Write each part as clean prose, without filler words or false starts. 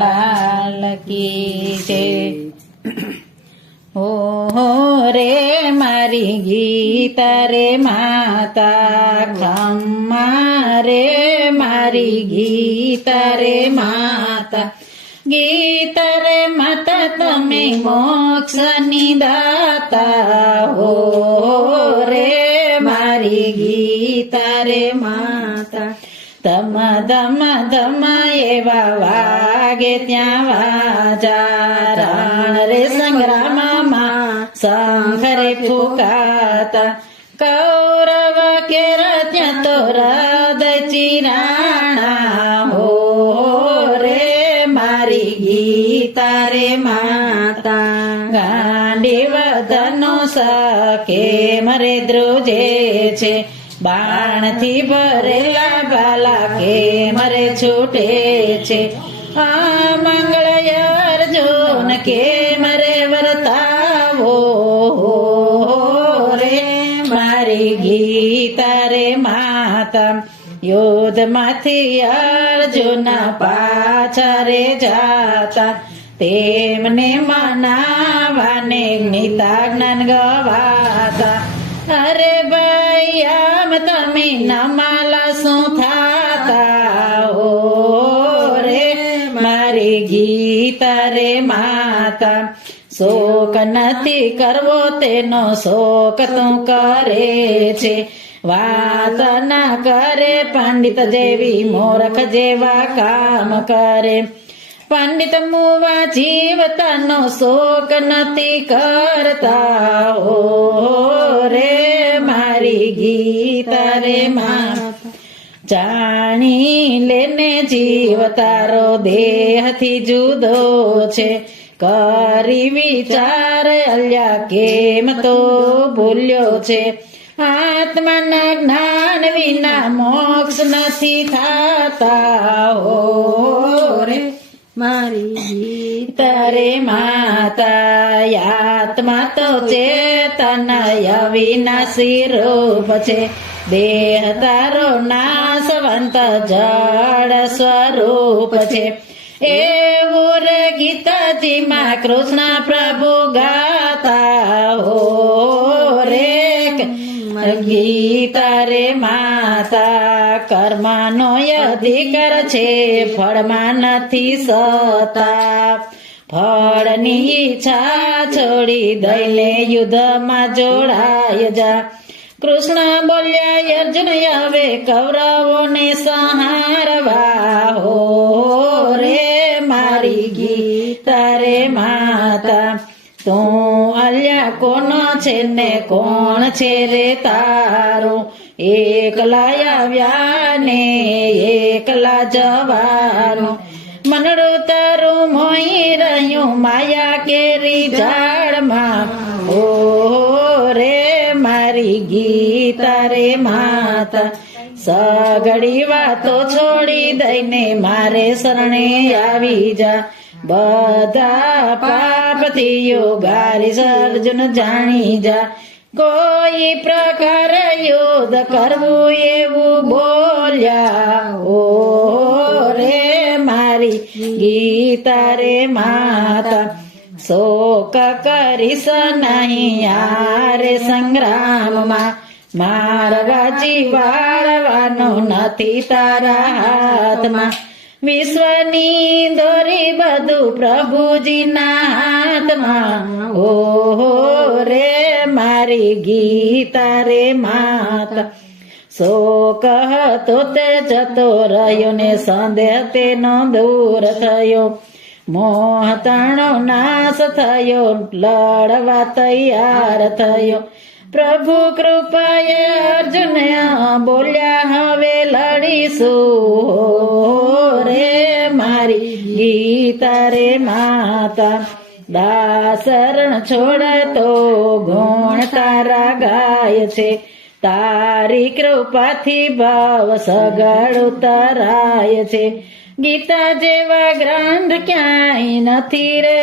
લાલ કી જય. ઓહો રે મારી ગીતા રે માતા, ખમ્મા રે મારી ગીતા રે માતા. ગીતા રે માતા તમે મોક્ષની દાતા, હો રે મારી ગીતા રે માતા. ધમ ધમ ધમ એવા વાગે ત્યાં વાજા, રણ રે સંગ્રામમાં શંખ રે ફૂંકાતા. કૌરવ કેર ત્યાં તો હૃદય ચિરાણા, હો રે મારી ગીતા રે માતા. ગાંડીવ ધનુષ કેમ રે ધ્રુજે છે, બાણથી ભરેલા ભાલા કેમ રે છૂટે છે. આ મંગળ અર્જુન કેમ રે વર્તાવો, રે મારી ગીતા રે માતા. યુદ્ધમાંથી અર્જુન પાછા રે જાતા, તેમને મનાવાને ગીતા જ્ઞાન ગવાતા. અરે ભાઈ આમ તમે નમાલા શું થાતા, હો રે મારી ગીતા રે માતા. શોક નથી કરવો તેનો શોક તું કરે છે, વાત ના કરે પંડિત જેવી મૂર્ખ જેવા કામ કરે. પંડિત મુવા જીવતાનો શોક નથી કરતા, હો રે મારી ગીતા રે માતા. જાણી લેને જીવ તારો દેહથી જુદો છે, કરી વિચાર અલ્યા કેમ તો ભૂલ્યો છે. આત્માના જ્ઞાન વિના મોક્ષ નથી થાતા, હો રે મારી ગીતા રે માતા. આત્મા તો ચેતન અવિનાશી રૂપ છે, દેહ તારો નાશવંત જળ સ્વરૂપ છે. એવું રે ગીતાજીમાં કૃષ્ણ પ્રભુ ગાતા, હો રે ગીતા રે માતા. કર્મનો અધિકાર છે ફળમાં નથી સતા, ફળની ઈચ્છા છોડી દઈને યુદ્ધમાં જોડાય જા. કૃષ્ણ બોલ્યા અર્જુન હવે કૌરવોને સંહારવા, હો રે મારી ગીતા રે માતા. તું અલ્યા કોનો છે ને કોણ છે રે તારો, એકલા આવ્યા ને એકલા જવાનું. મનડું તારું મોઈ રહ્યું માયા કેરી ઝાડમાં, ઓ રે મારી ગીતા રે માતા. સગડી વાતો છોડી દઈને મારે શરણે આવી જા, બધા પાપથી યોગારી અર્જુન જાણી જા. કોઈ પ્રકાર યુદ્ધ કરવું એવું બોલ્યા, ઓ રે મારી ગીતા રે માતા. શોક કરીશ નહીં આરે સંગ્રામમાં, મારવા જીવાડવાનો નથી તારા હાથમાં. વિશ્વની દોરી બધું પ્રભુજીના હાથમાં, ઓહો રે મારી ગીતા રે માતા. શોક હતો તે જતો રહ્યો ને સંદેહ તેનો દૂર થયો, મોહ તાણો નાશ થયો લડવા તૈયાર થયો. પ્રભુ કૃપાએ અર્જુન બોલ્યા હવે લડીશું, રે મારી ગીતા રે માતા. દાસરણ છોડે તો ગુણ તારા ગાય છે, તારી કૃપાથી ભાવ સગાડું તરાય છે. ગીતા જેવા ગ્રંથ ક્યાંય નથી રે,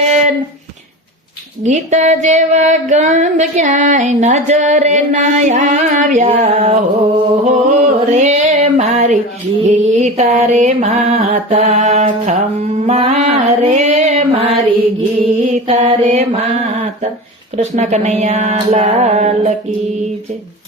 ગીતા જેવા ગ્રંથ ક્યાંય નજરે ના આવ્યા, હો રે મારી ગીતા રે માતા. ખમ્મા રે મારી ગીતા રે માતા. કૃષ્ણ કનૈયા લાલ કી જય.